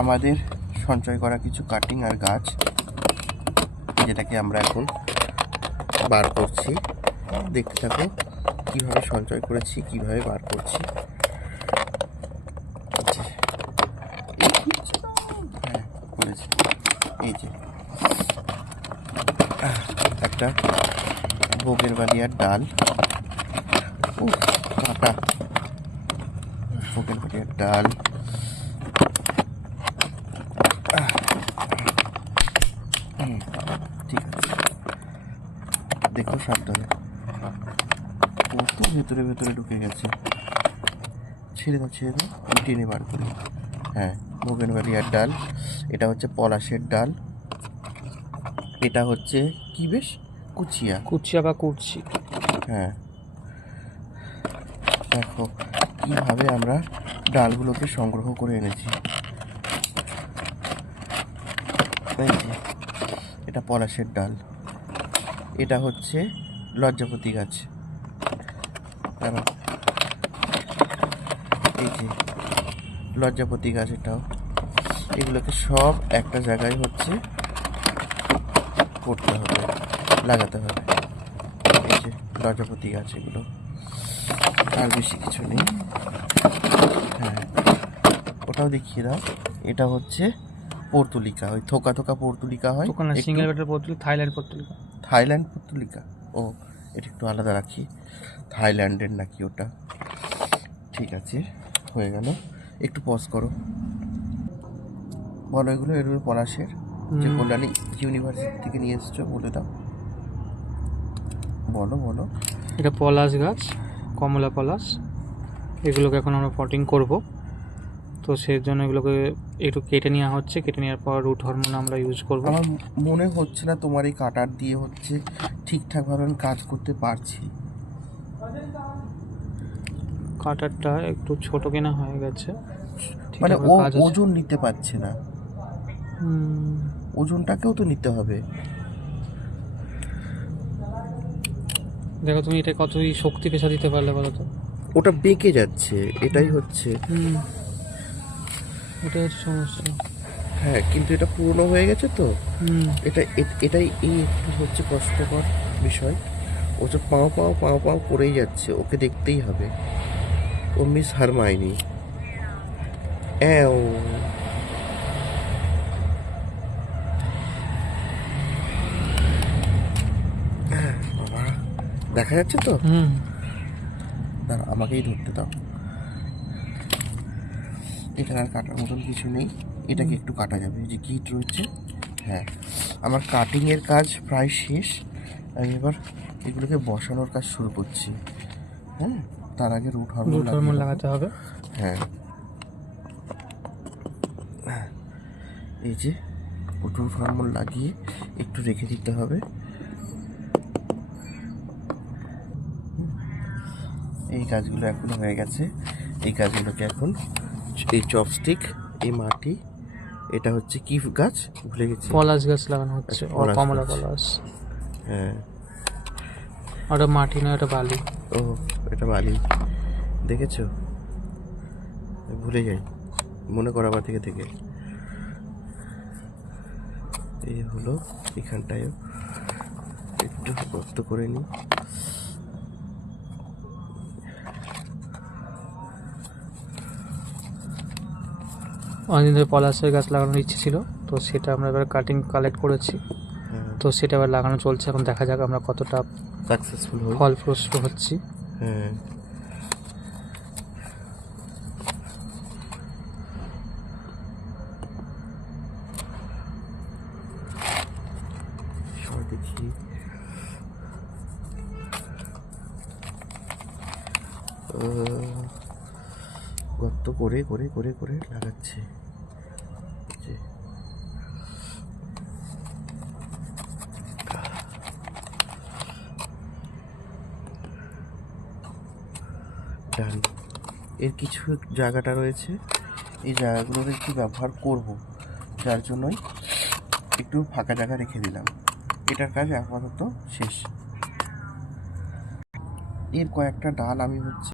আমাদের সঞ্চয় করা কিছু কাটিং আর গাছ, যেটাকে আমরা এখন বার করছি। দেখতে থাকো কীভাবে সঞ্চয় করেছি, কীভাবে বার করছি। হ্যাঁ করেছি। এই যে একটা বোগেনভেলিয়ার ডাল, ও কাটা বোগেনভেলিয়ার ডাল, ঠিক আছে। দেখো সাবধানে, কত ভেতরে ভেতরে ঢুকে গেছে। ছেড়ে দাও ছেড়ে দাও, আমি টেনে বার করি। হ্যাঁ, বোগেনভেলিয়ার ডাল। এটা হচ্ছে পলাশের ডাল। এটা হচ্ছে কি বেশ কুচিয়া, কুচিয়া বা কুচি। হ্যাঁ, দেখো কীভাবে আমরা ডালগুলোকে সংগ্রহ করে এনেছি। তাই যে এটা পলাশের ডাল, এটা হচ্ছে লজ্জাপতি গাছ। এই যে লজ্জাপতি গাছ, এটাও। এগুলোকে সব একটা জায়গায় হচ্ছে করতে হবে, লাগাতে হবে। এই যে লজ্জাপতি গাছ, এগুলো আর বেশি কিছু নেই। হ্যাঁ, ওটাও দেখিয়ে দাও। এটা হচ্ছে পর্তুলিকা, ওই থোকা থোকা পর্তুলিকা হয়, single petal portulaca, Thailand portulaca. Thailand portulaca, ও এটা একটু আলাদা রাখি, থাইল্যান্ডের নাকি ওটা। ঠিক আছে, হয়ে গেল। একটু পজ করো, বলো এগুলো পলাশের, যে কল্যাণী ইউনিভার্সিটি থেকে নিয়ে এসছো, বলে দাও, বলো বলো। এটা পলাশ গাছ, কমলা পলাশ। এগুলোকে এখন আমরা পটিং করব, তো সেই জন্য এগুলোকে একটু কেটে নেওয়া হচ্ছে। কেটে নেওয়ার পর রুট হরমোন আমরা ইউজ করব। আমার মনে হচ্ছে না তোমার এই কাটার দিয়ে হচ্ছে ঠিকঠাকভাবে আমি কাজ করতে পারছি। কাটারটা একটু ছোট কেনা হয়ে গেছে, মানে ও ওজন নিতে পারছে না। ওজনটাকেও তো নিতে হবে। দেখো তুমি এটা কতই শক্তি পেশা দিতে পারলে বলো তো। ওটা বেঁকে যাচ্ছে, এটাই হচ্ছে, ওটাই হচ্ছে সমস্যা। হ্যাঁ, কিন্তু এটা পুরনো হয়ে গেছে তো, এটাই এই একটু হচ্ছে কষ্টকর বিষয়। ও যে পাও পাও পাও পাও করেই যাচ্ছে, ওকে দেখতেই হবে। ও মিস হারমাইনি। ও বাবা, দেখা যাচ্ছে তো। দাঁড়া, আমাকেই ধরতে দাও। এখানে আর কাটার মতন কিছু নেই, এটাকে একটু কাটা যাবে, যে গিট রয়েছে। হ্যাঁ, আমার কাটিংয়ের কাজ প্রায় শেষ। আমি এবার এগুলোকে বসানোর কাজ শুরু করছি। হ্যাঁ, তার আগে রুট হরমোন লাগাতে হবে। হ্যাঁ, এই যে রুট হরমোন লাগিয়ে একটু রেখে দিতে হবে। এই কাজগুলো এখন হয়ে গেছে। এই কাজগুলোকে এখন এই চপস্টিক, এই মাটি, এটা হচ্ছে কি গাছ ভুলে গেছি, পলাশ গাছ লাগানো হচ্ছে, কমলা পলাশ। হ্যাঁ, ওটা মাটি না, ওটা বালি। ও এটা বালি, দেখেছো, ভুলে যাই, মনে করাবার থেকে থেকে। এই হলো, এখানটায় একটু গর্ত করে নিই। অনেকদিন ধরে পলাশের গাছ লাগানোর ইচ্ছে ছিল, তো সেটা আমরা এবার কাটিং কালেক্ট করেছি। তো সেটা এবার লাগানো চলছে। এখন দেখা যাক আমরা কতটা সাকসেসফুল ফলপ্রসূ হচ্ছি। হ্যাঁ, দেখি গর্ত করে করে করে করে লাগাচ্ছে। ডান, এর কিছু জায়গাটা রয়েছে, এই জায়গাগুলোর একটু ব্যবহার করব, যার জন্যই একটু ফাঁকা জায়গা রেখে দিলাম। এটার কাজ আপাতত শেষ। এর কয়েকটা ডাল আমি হচ্ছে